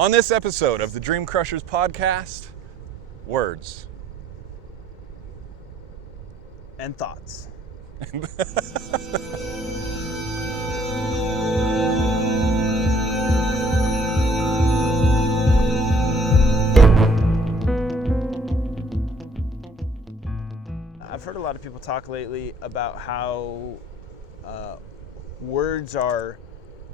On this episode of the Dream Crushers podcast, words. And thoughts. I've heard a lot of people talk lately about how words are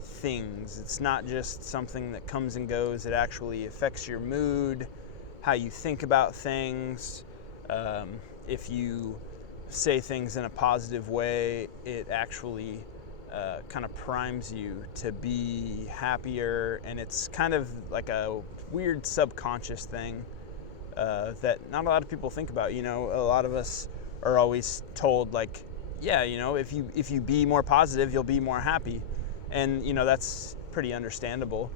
things. It's not just something that comes and goes. It actually affects your mood, how you think about things. If you say things in a positive way, it actually kind of primes you to be happier, and it's kind of like a weird subconscious thing that not a lot of people think about. You know, a lot of us are always told, like, yeah, you know, if you be more positive, you'll be more happy, and you know that's pretty understandable.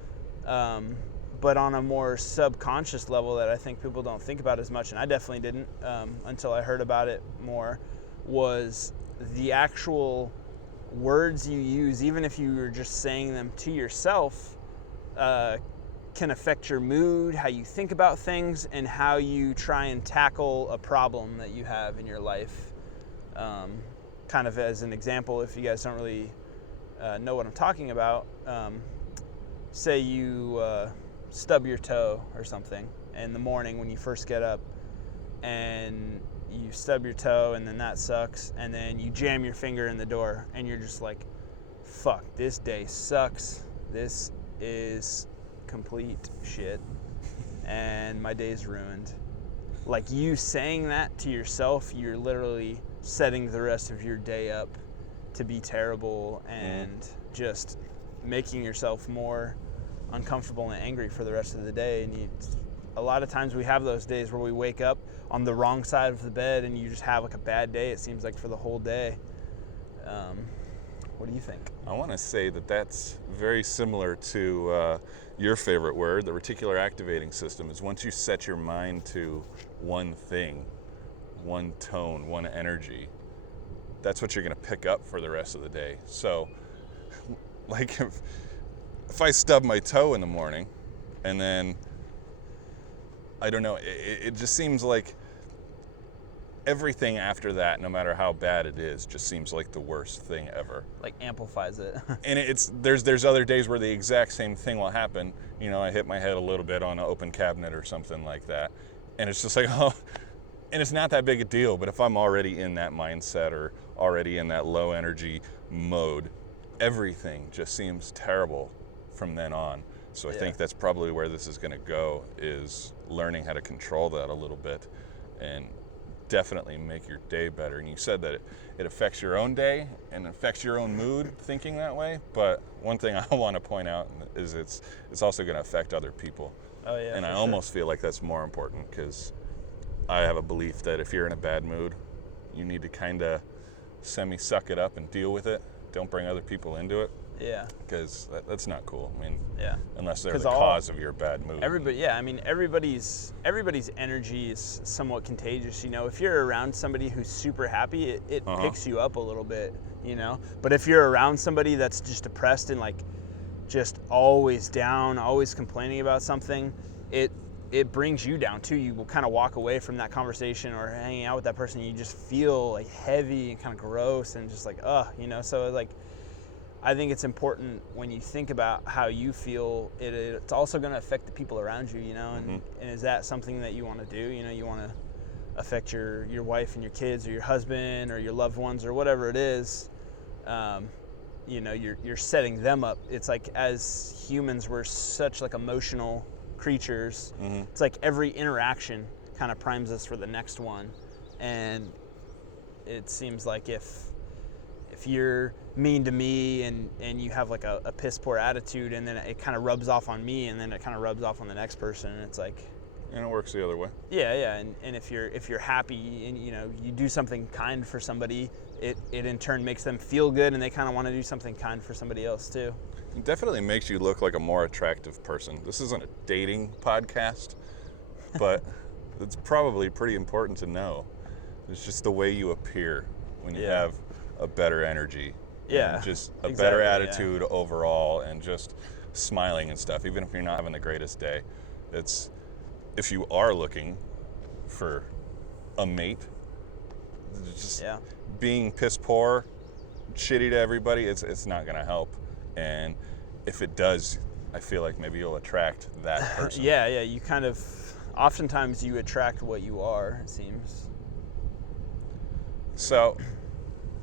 But on a more subconscious level that I think people don't think about as much, and I definitely didn't until I heard about it more, was the actual words you use, even if you were just saying them to yourself, can affect your mood, how you think about things, and how you try and tackle a problem that you have in your life. Kind of as an example, if you guys don't really know what I'm talking about, say you stub your toe or something in the morning when you first get up, and you stub your toe, and then that sucks, and then you jam your finger in the door, and you're just like, fuck, this day sucks, this is complete shit, and my day's ruined. Like, you saying that to yourself, you're literally setting the rest of your day up to be terrible, and just making yourself more uncomfortable and angry for the rest of the day. And a lot of times we have those days where we wake up on the wrong side of the bed and you just have like a bad day, it seems like, for the whole day. What do you think? I want to say that that's very similar to your favorite word, the reticular activating system. Is once you set your mind to one thing, one tone, one energy, that's what you're going to pick up for the rest of the day. So, like, if I stub my toe in the morning, and then, I don't know, it just seems like everything after that, no matter how bad it is, just seems like the worst thing ever. Like, amplifies it. And there's other days where the exact same thing will happen. You know, I hit my head a little bit on an open cabinet or something like that, and it's just like, oh, and it's not that big a deal. But if I'm already in that mindset or already in that low energy mode, everything just seems terrible from then on. So I think that's probably where this is going to go, is learning how to control that a little bit and definitely make your day better. And you said that it affects your own day and affects your own mood thinking that way. But one thing I want to point out is it's also going to affect other people. Oh, yeah. And I almost feel like that's more important, because I have a belief that if you're in a bad mood, you need to kind of suck it up and deal with it. Don't bring other people into it. Yeah. Because that's not cool. I mean, yeah. Unless they're the cause of your bad mood. Everybody's energy is somewhat contagious. You know, if you're around somebody who's super happy, it picks you up a little bit, you know. But if you're around somebody that's just depressed and like just always down, always complaining about something, it brings you down too. You will kind of walk away from that conversation or hanging out with that person, you just feel like heavy and kind of gross and just like, you know. So like, I think it's important when you think about how you feel, it's also going to affect the people around you, you know, and is that something that you want to do? You know, you want to affect your wife and your kids or your husband or your loved ones or whatever it is. You know, you're setting them up. It's like, as humans, we're such like emotional creatures. It's like every interaction kind of primes us for the next one. And it seems like if you're mean to me and you have like a piss poor attitude, and then it kind of rubs off on me, and then it kind of rubs off on the next person, and it's like, and it works the other way. Yeah. And if you're happy and, you know, you do something kind for somebody, it in turn makes them feel good, and they kind of want to do something kind for somebody else too. It definitely makes you look like a more attractive person. This isn't a dating podcast, but it's probably pretty important to know. It's just the way you appear when you have a better energy. Yeah. And just a better attitude overall, and just smiling and stuff, even if you're not having the greatest day. It's, if you are looking for a mate, just Yeah. being piss poor, shitty to everybody, it's not gonna help. And if it does, I feel like maybe you'll attract that person. Yeah, you kind of, oftentimes you attract what you are, it seems. So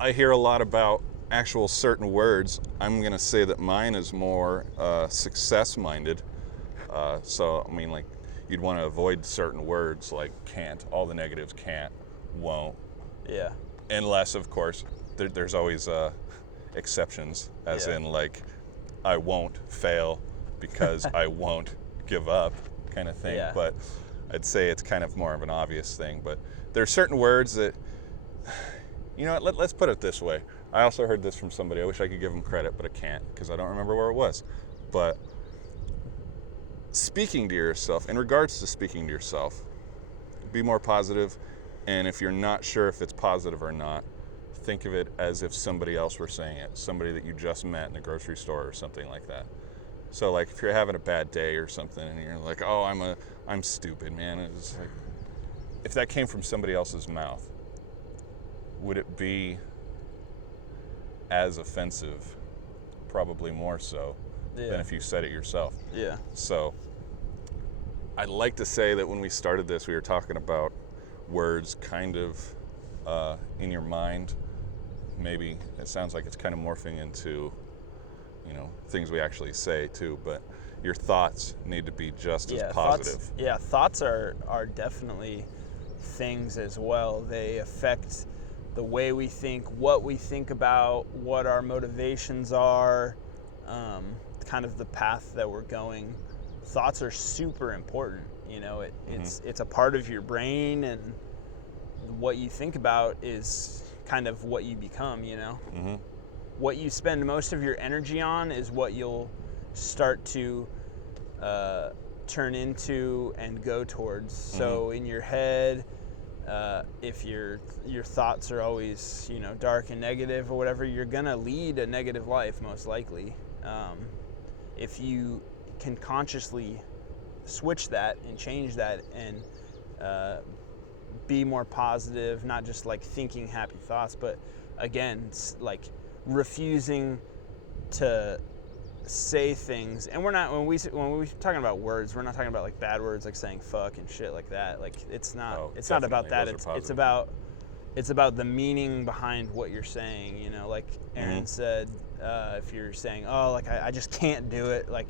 I hear a lot about actual certain words. I'm gonna say that mine is more success minded. So I mean, like, you'd want to avoid certain words like can't, all the negatives, can't, won't. Yeah. Unless, of course, there's always exceptions, as Yeah. in, like, I won't fail because I won't give up, kind of thing. Yeah. But I'd say it's kind of more of an obvious thing. But there are certain words that, you know what, let's put it this way. I also heard this from somebody. I wish I could give them credit, but I can't because I don't remember where it was. But speaking to yourself, in regards to speaking to yourself, be more positive. And if you're not sure if it's positive or not, think of it as if somebody else were saying it, somebody that you just met in the grocery store or something like that. So, like, if you're having a bad day or something and you're like, oh, I'm stupid, man. It's like, if that came from somebody else's mouth, would it be as offensive? Probably more so than if you said it yourself. Yeah. So I'd like to say that when we started this, we were talking about words kind of in your mind. Maybe it sounds like it's kind of morphing into, you know, things we actually say too, but your thoughts need to be just as positive. Thoughts are definitely things as well. They affect the way we think, what we think about, what our motivations are, kind of the path that we're going. Thoughts are super important. You know, it's a part of your brain, and what you think about is kind of what you become, you know? Mm-hmm. What you spend most of your energy on is what you'll start to turn into and go towards. Mm-hmm. So in your head, if your thoughts are always, you know, dark and negative or whatever, you're gonna lead a negative life most likely. If you can consciously switch that and change that and be more positive, not just like thinking happy thoughts, but again, like refusing to say things. And we're not, when we're talking about words, we're not talking about like bad words like saying fuck and shit like that. Like it's not about that. It's about the meaning behind what you're saying, you know, like Aaron said, if you're saying, oh, like I just can't do it, like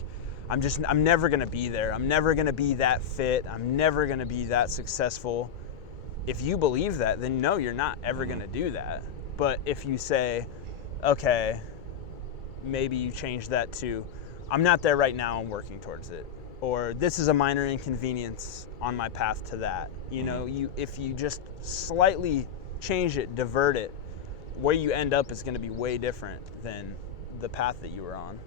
I'm never gonna be there, I'm never gonna be that fit, I'm never gonna be that successful. If you believe that, then no, you're not ever gonna do that. But if you say, okay, maybe you change that to, I'm not there right now, I'm working towards it, or this is a minor inconvenience on my path to that. You know, if you just slightly change it, divert it, where you end up is going to be way different than the path that you were on.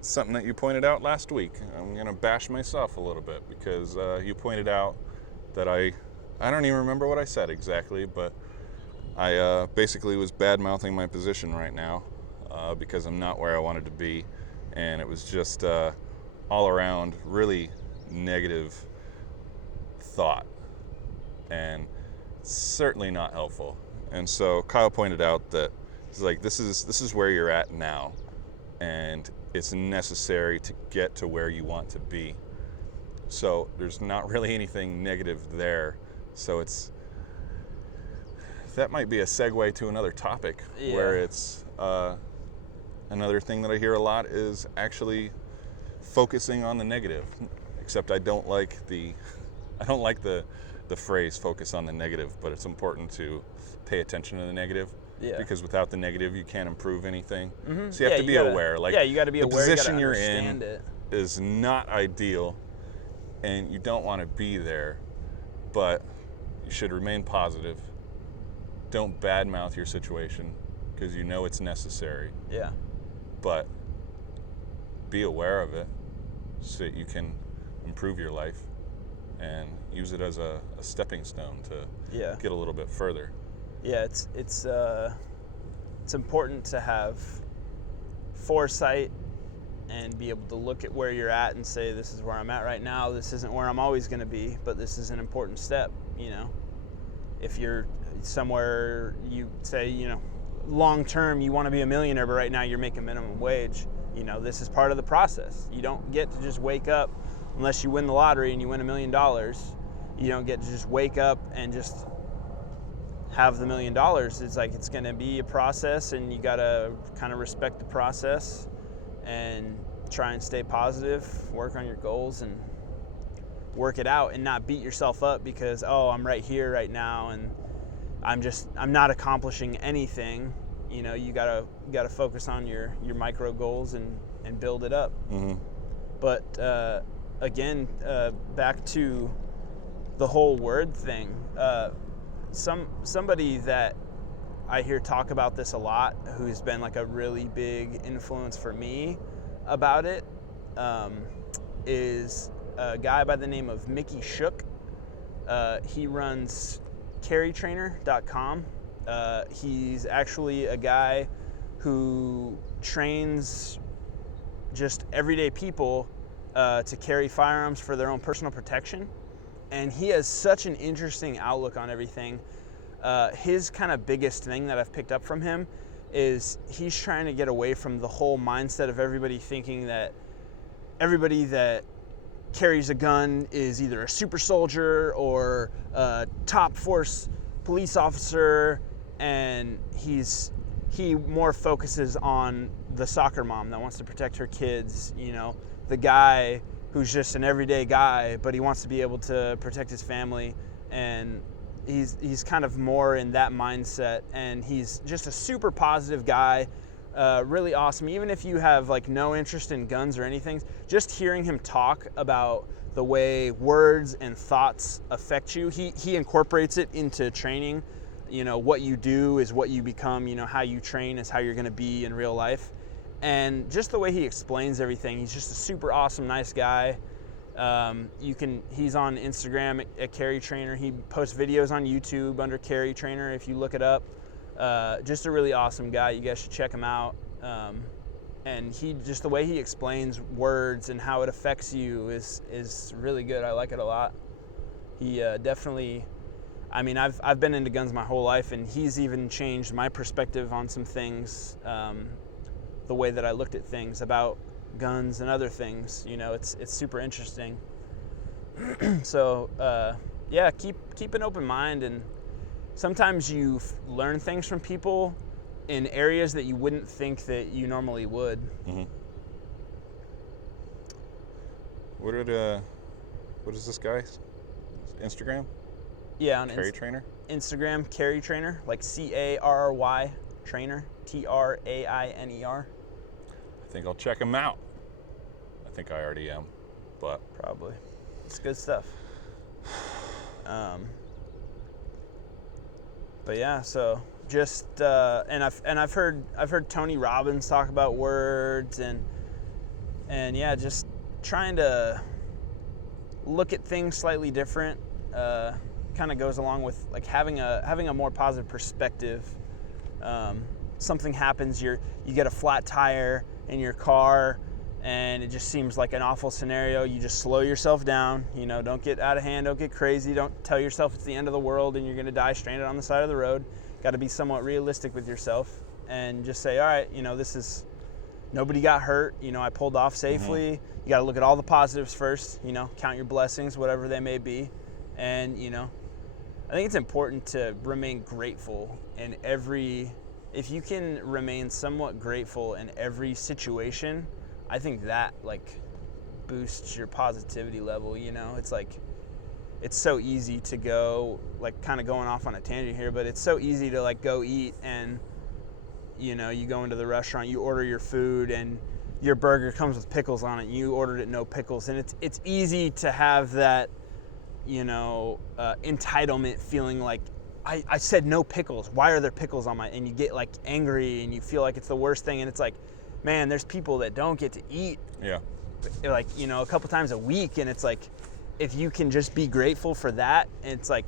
Something that you pointed out last week. I'm going to bash myself a little bit because you pointed out that I don't even remember what I said exactly, but I basically was bad-mouthing my position right now because I'm not where I wanted to be, and it was just all around really negative thought, and certainly not helpful. And so Kyle pointed out that it's like this is where you're at now, and it's necessary to get to where you want to be. So there's not really anything negative there. So that might be a segue to another topic where it's another thing that I hear a lot is actually focusing on the negative. Except I don't like the phrase focus on the negative, but it's important to pay attention to the negative. Yeah. Because without the negative, you can't improve anything. Mm-hmm. So you have to be aware. Like, you got to be aware. The position you're in it is not ideal, and you don't want to be there, but you should remain positive. Don't badmouth your situation because you know it's necessary. Yeah. But be aware of it so that you can improve your life and use it as a stepping stone to get a little bit further. Yeah, it's important to have foresight and be able to look at where you're at and say, this is where I'm at right now. This isn't where I'm always going to be, but this is an important step. If you're somewhere, you say, long term you want to be a millionaire, but right now you're making minimum wage. This is part of the process. You don't get to just wake up, unless you win the lottery and you win $1 million. You don't get to just wake up and just have the $1 million. It's like, it's going to be a process, and you got to kind of respect the process and try and stay positive, work on your goals and work it out, and not beat yourself up because, I'm right here right now and I'm not accomplishing anything. You gotta focus on your micro goals and build it up. Mm-hmm. But again, back to the whole word thing. Somebody that I hear talk about this a lot, who's been like a really big influence for me about it, is a guy by the name of Mickey Shook. He runs carrytrainer.com. He's actually a guy who trains just everyday people to carry firearms for their own personal protection. And he has such an interesting outlook on everything. His kind of biggest thing that I've picked up from him is he's trying to get away from the whole mindset of everybody thinking that everybody that carries a gun is either a super soldier or a top force police officer, and he more focuses on the soccer mom that wants to protect her kids, the guy who's just an everyday guy, but he wants to be able to protect his family, and he's kind of more in that mindset, and he's just a super positive guy, really awesome. Even if you have like no interest in guns or anything, just hearing him talk about the way words and thoughts affect you, he incorporates it into training. What you do is what you become. How you train is how you're going to be in real life. And just the way he explains everything, he's just a super awesome, nice guy. He's on Instagram at Carry Trainer. He posts videos on YouTube under Carry Trainer if you look it up. Just a really awesome guy. You guys should check him out. And just the way he explains words and how it affects you is really good. I like it a lot. He definitely, I've been into guns my whole life, and he's even changed my perspective on some things, the way that I looked at things about guns and other things. It's super interesting. So keep an open mind, and sometimes you learn things from people in areas that you wouldn't think that you normally would. Mm-hmm. What is this guy's Instagram? Yeah, on Carry Trainer? Instagram, Carry Trainer, like CARRY Trainer, TRAINER. I think I'll check him out. I think I already am, but probably. It's good stuff. But yeah, so just and I've heard Tony Robbins talk about words, and yeah, just trying to look at things slightly different. Kind of goes along with like having a more positive perspective. Something happens, you get a flat tire in your car, and it just seems like an awful scenario. You just slow yourself down. Don't get out of hand. Don't get crazy. Don't tell yourself it's the end of the world and you're going to die stranded on the side of the road. Got to be somewhat realistic with yourself and just say, all right, this is, nobody got hurt. I pulled off safely. Mm-hmm. You got to look at all the positives first. Count your blessings, whatever they may be. And, I think it's important to remain grateful in if you can remain somewhat grateful in every situation, I think that boosts your positivity level. It's like, it's so easy to go, kind of going off on a tangent here, but it's so easy to go eat, and you go into the restaurant, you order your food, and your burger comes with pickles on it. You ordered it no pickles, and it's easy to have that entitlement feeling, like I said no pickles, why are there pickles on and you get angry and you feel like it's the worst thing, and it's like, man, there's people that don't get to eat a couple times a week, and it's like, if you can just be grateful for that, and it's like,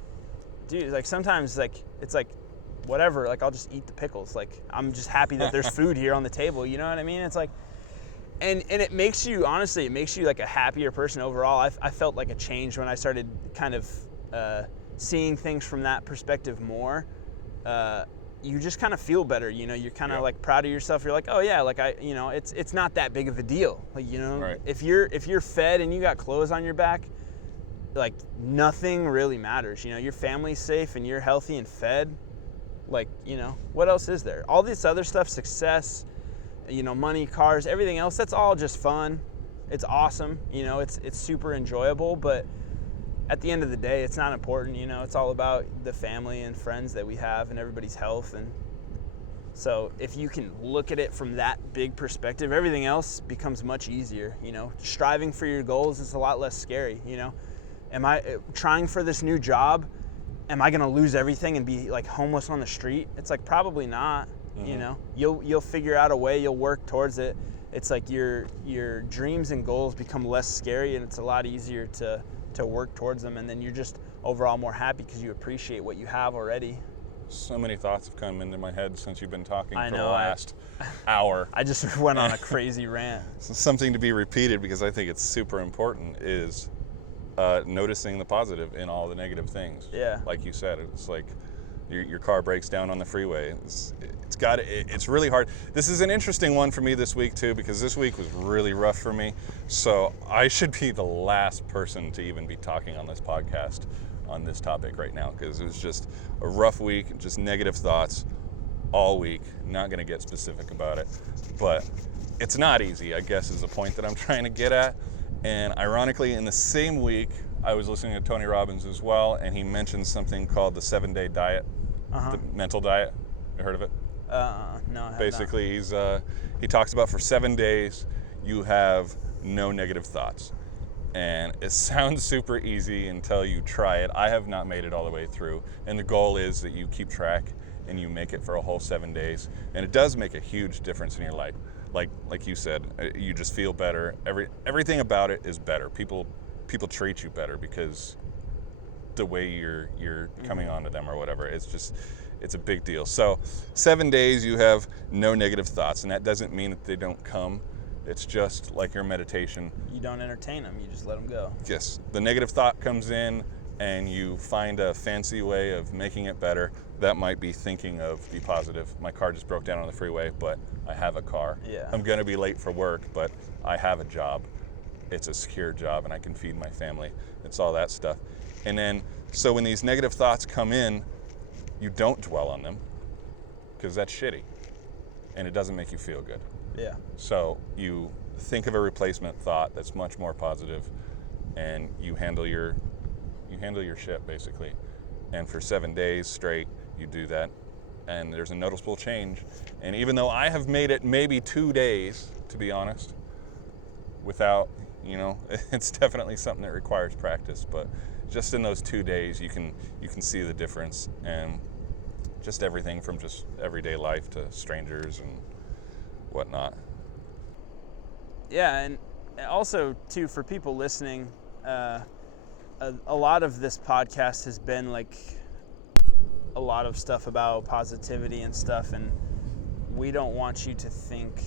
dude, sometimes it's like whatever, I'll just eat the pickles, I'm just happy that there's food here on the table, you know what I mean? It's like, And it makes you, honestly, it makes you like a happier person overall. I felt like a change when I started kind of seeing things from that perspective more. You just kind of feel better, you know. You're kind of like proud of yourself. You're like, oh yeah, like it's not that big of a deal. Like, you know, Right. if you're fed and you got clothes on your back, like nothing really matters. You know, your family's safe and you're healthy and fed. Like, you know, what else is there? All this other stuff, success, you know, money, cars, everything else, that's all just fun. It's awesome. You know, it's super enjoyable, but at the end of the day, it's not important. You know, it's all about the family and friends that we have and everybody's health. And so if you can look at it from that big perspective, everything else becomes much easier. You know, striving for your goals is a lot less scary. You know, am I trying for this new job? Am I going to lose everything and be like homeless on the street? It's like, probably not. Mm-hmm. You know, you'll figure out a way, you'll work towards it. It's like your dreams and goals become less scary, and it's a lot easier to work towards them, and then you're just overall more happy because you appreciate what you have already. So many thoughts have come into my head since you've been talking I for know, the last hour. I just went on a crazy rant. Something to be repeated, because I think it's super important, is noticing the positive in all the negative things. Yeah. Like you said, it's like your car breaks down on the freeway. It's really hard. This is an interesting one for me this week too, because this week was really rough for me. So I should be the last person to even be talking on this podcast on this topic right now, because it was just a rough week, just negative thoughts all week. Not going to get specific about it, but it's not easy, I guess, is the point that I'm trying to get at. And ironically, in the same week, I was listening to Tony Robbins as well, and he mentioned something called the 7-day diet, the mental diet. You heard of it? No, I have Basically, he talks about for 7 days, you have no negative thoughts. And it sounds super easy until you try it. I have not made it all the way through. And the goal is that you keep track and you make it for a whole 7 days. And it does make a huge difference in your life. Like you said, you just feel better. Everything about it is better. People treat you better because the way you're coming onto them or whatever. It's a big deal. So 7 days you have no negative thoughts, and that doesn't mean that they don't come. It's just like your meditation. You don't entertain them, you just let them go. Yes, the negative thought comes in and you find a fancy way of making it better. That might be thinking of be positive. My car just broke down on the freeway, but I have a car. Yeah. I'm gonna be late for work, but I have a job. It's a secure job and I can feed my family. It's all that stuff. And then, so when these negative thoughts come in, you don't dwell on them, because that's shitty and it doesn't make you feel good. Yeah. So you think of a replacement thought that's much more positive, and you handle your shit basically. And for 7 days straight, you do that, and there's a noticeable change. And even though I have made it maybe 2 days, to be honest, without, it's definitely something that requires practice, but just in those 2 days, you can see the difference, and just everything from just everyday life to strangers and whatnot. Yeah, and also too, for people listening, a lot of this podcast has been like a lot of stuff about positivity and stuff, and we don't want you to think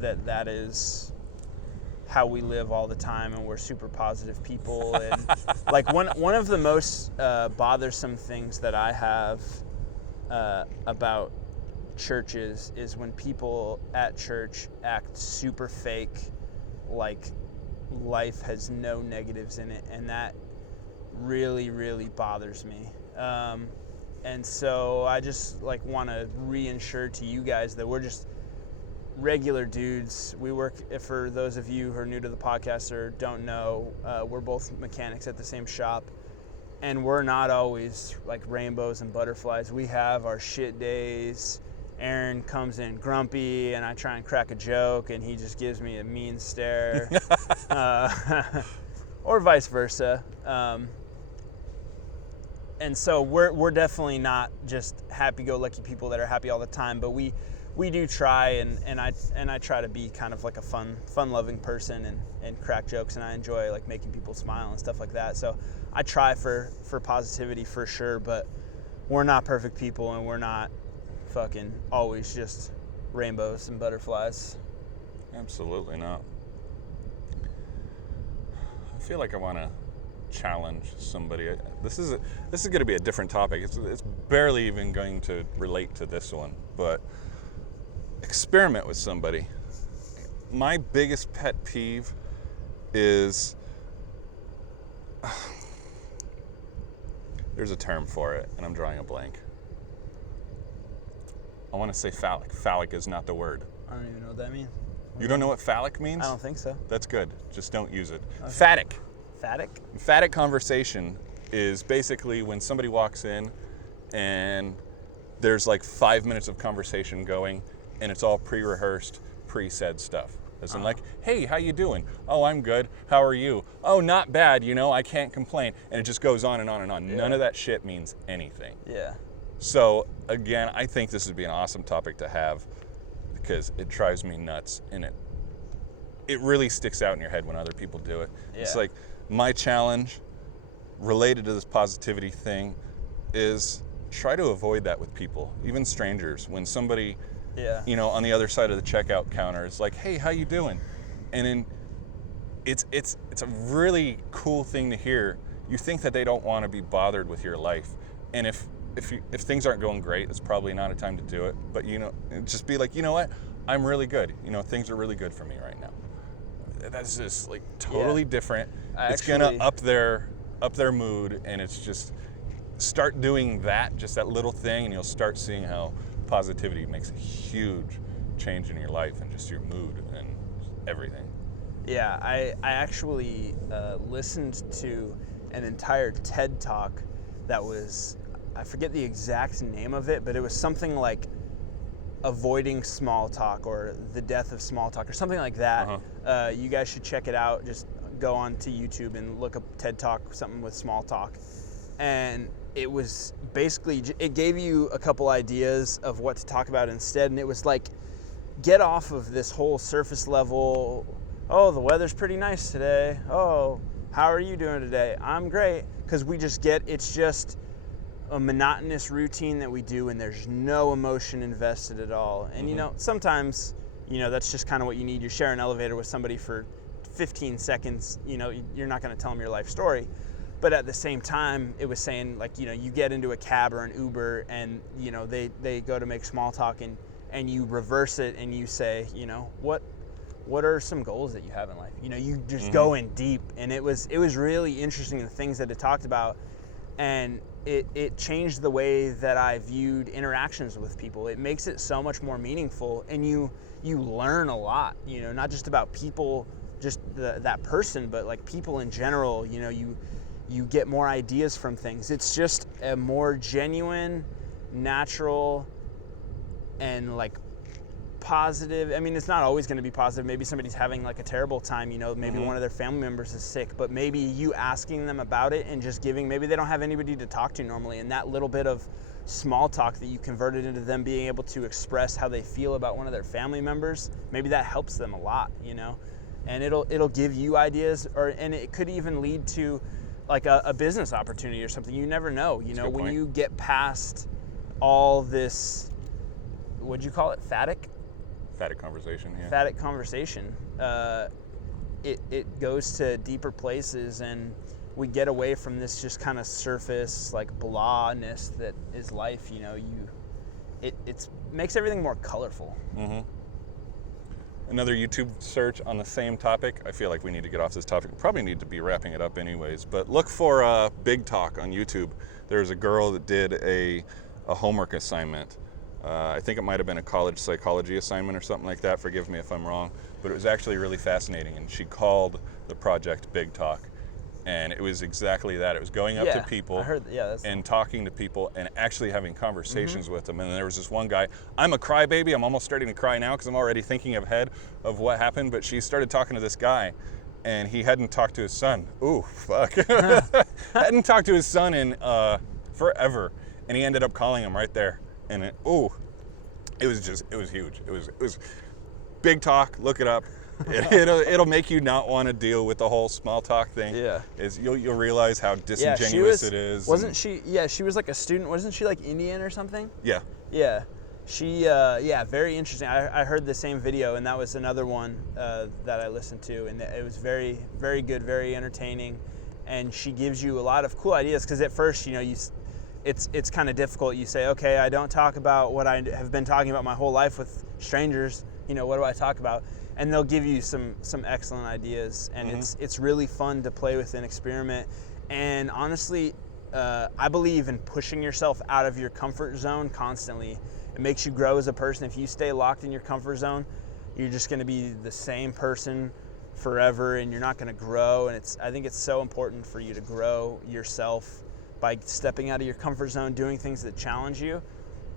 that is how we live all the time and we're super positive people. And like one of the most bothersome things that I have about churches is when people at church act super fake, like life has no negatives in it, and that really, really bothers me. And so I just like want to reinsure to you guys that we're just regular dudes. We work, for those of you who are new to the podcast or don't know, we're both mechanics at the same shop, and we're not always like rainbows and butterflies. We have our shit days. Aaron comes in grumpy and I try and crack a joke and he just gives me a mean stare. Or vice versa. And so we're definitely not just happy-go-lucky people that are happy all the time, but we do try, and I try to be kind of like a fun-loving person and crack jokes, and I enjoy like making people smile and stuff like that. So I try for positivity for sure, but we're not perfect people, and we're not fucking always just rainbows and butterflies. Absolutely not. feel like I want to challenge somebody. This is going to be a different topic. It's barely even going to relate to this one, but experiment with somebody. My biggest pet peeve is there's a term for it, and I'm drawing a blank. I want to say phallic. Phallic is not the word. I don't even know what that means. You don't know what phallic means? I don't think so. That's good. Just don't use it. Okay. Phatic. Phatic? Phatic conversation is basically when somebody walks in and there's like 5 minutes of conversation going, and it's all pre-rehearsed, pre-said stuff. As in like, hey, how you doing? Oh, I'm good. How are you? Oh, not bad, I can't complain. And it just goes on and on and on. Yeah. None of that shit means anything. Yeah. So again, I think this would be an awesome topic to have because it drives me nuts, and it really sticks out in your head when other people do it. Yeah. It's like my challenge related to this positivity thing is try to avoid that with people, even strangers. When somebody, Yeah. on the other side of the checkout counter is like, hey, how you doing? And then it's a really cool thing to hear. You think that they don't want to be bothered with your life, and if things aren't going great, it's probably not a time to do it. But just be like, you know what? I'm really good. Things are really good for me right now. That's just like totally different. It's gonna up their mood, and it's just start doing that, just that little thing, and you'll start seeing how positivity makes a huge change in your life and just your mood and everything. Yeah, I actually listened to an entire TED Talk that was, I forget the exact name of it, but it was something like avoiding small talk or the death of small talk or something like that. Uh-huh. You guys should check it out. Just go on to YouTube and look up TED Talk, something with small talk. And it was basically, it gave you a couple ideas of what to talk about instead. And it was like, get off of this whole surface level, oh, the weather's pretty nice today. Oh, how are you doing today? I'm great. Because it's just a monotonous routine that we do, and there's no emotion invested at all. And sometimes, that's just kind of what you need. You share an elevator with somebody for 15 seconds, you're not going to tell them your life story. But at the same time, it was saying, like, you get into a cab or an Uber, and they go to make small talk, and you reverse it and you say, what are some goals that you have in life? You just go in deep. And it was really interesting, the things that it talked about. And it changed the way that I viewed interactions with people. It makes it so much more meaningful, and you learn a lot, not just about people, just that person, but like people in general. You get more ideas from things. It's just a more genuine, natural, and like positive. I mean, it's not always going to be positive. Maybe somebody's having like a terrible time, maybe one of their family members is sick, but maybe you asking them about it and just maybe they don't have anybody to talk to normally, and that little bit of small talk that you converted into them being able to express how they feel about one of their family members, maybe that helps them a lot, and it'll give you ideas, and it could even lead to like a business opportunity or something. You never know, when you get past all this, what'd you call it? Phatic conversation, yeah. Phatic conversation. It goes to deeper places, and we get away from this just kind of surface, like, blahness that is life. It makes everything more colorful. Mm-hmm. Another YouTube search on the same topic. I feel like we need to get off this topic. We probably need to be wrapping it up anyways, but look for Big Talk on YouTube. There's a girl that did a homework assignment. I think it might have been a college psychology assignment or something like that. Forgive me if I'm wrong, but it was actually really fascinating. And she called the project Big Talk, and it was exactly that. It was going up to people and talking to people and actually having conversations with them. And there was this one guy. I'm a crybaby. I'm almost starting to cry now because I'm already thinking ahead of what happened. But she started talking to this guy, and he hadn't talked to his son. Ooh, fuck. Hadn't talked to his son in forever, and he ended up calling him right there. And it was huge. It was Big Talk. Look it up. It'll make you not want to deal with the whole small talk thing. Yeah. You'll realize how disingenuous it is. Wasn't she? Yeah, she was like a student. Wasn't she like Indian or something? Yeah. Yeah. Yeah, very interesting. I heard the same video, and that was another one that I listened to, and it was very, very good, very entertaining. And she gives you a lot of cool ideas, because at first, it's kind of difficult. You say, okay, I don't talk about what I have been talking about my whole life with strangers. What do I talk about? And they'll give you some excellent ideas, and it's really fun to play with and experiment. And honestly, I believe in pushing yourself out of your comfort zone constantly. It makes you grow as a person. If you stay locked in your comfort zone, you're just going to be the same person forever, and you're not going to grow. And I think it's so important for you to grow yourself by stepping out of your comfort zone, doing things that challenge you.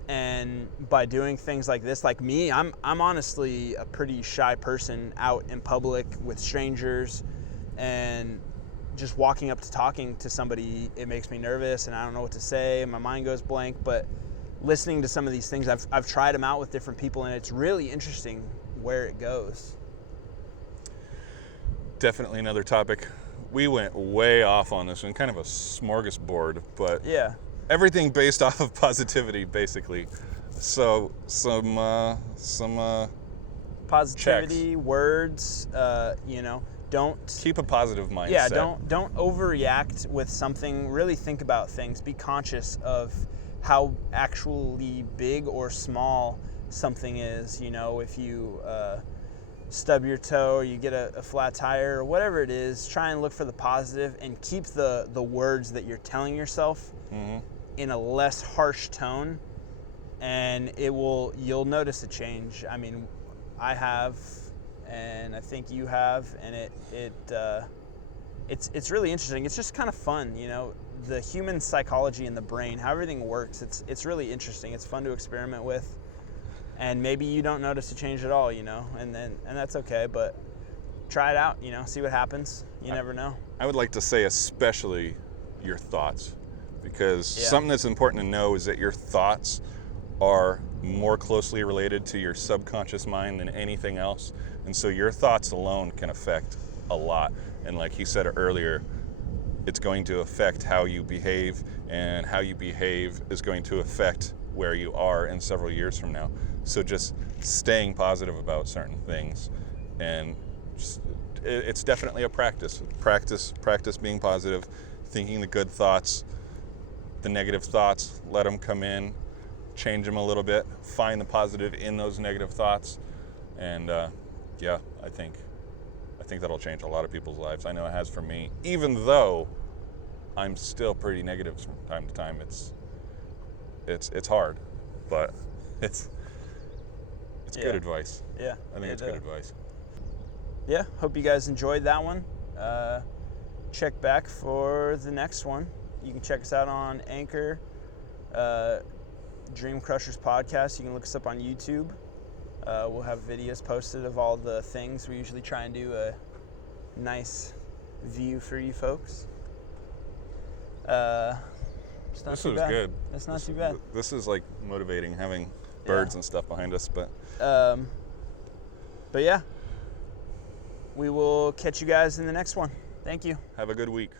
And by doing things like this, like me, I'm honestly a pretty shy person out in public with strangers, and just walking up to talking to somebody, it makes me nervous, and I don't know what to say, and my mind goes blank. But listening to some of these things, I've tried them out with different people, and it's really interesting where it goes. Definitely another topic. We went way off on this one, kind of a smorgasbord, but Yeah. everything based off of positivity, basically. So some Positivity, words, don't keep a positive mindset. Yeah, don't overreact with something. Really think about things. Be conscious of how actually big or small something is. If you stub your toe, or you get a flat tire, or whatever it is, try and look for the positive, and keep the words that you're telling yourself in a less harsh tone, and you'll notice a change. I mean, I have, and I think you have, and it's really interesting. It's just kind of fun, the human psychology in the brain, how everything works. It's really interesting. It's fun to experiment with, and maybe you don't notice a change at all, and that's okay. But try it out, see what happens. You never know. I would like to say especially your thoughts, because something that's important to know is that your thoughts are more closely related to your subconscious mind than anything else. And so your thoughts alone can affect a lot. And like he said earlier, it's going to affect how you behave, and how you behave is going to affect where you are in several years from now. So just staying positive about certain things, and it's definitely a practice being positive, thinking the good thoughts, the negative thoughts, let them come in, change them a little bit, find the positive in those negative thoughts, and I think that'll change a lot of people's lives. I know it has for me, even though I'm still pretty negative from time to time. It's hard, but it's good advice. Yeah, I think it's good advice. Yeah, hope you guys enjoyed that one. Check back for the next one. You can check us out on Anchor, Dream Crushers Podcast. You can look us up on YouTube. We'll have videos posted of all the things. We usually try and do a nice view for you folks. This was good. It's not too bad. This is like motivating, having birds and stuff behind us, but yeah, we will catch you guys in the next one. Thank you. Have a good week.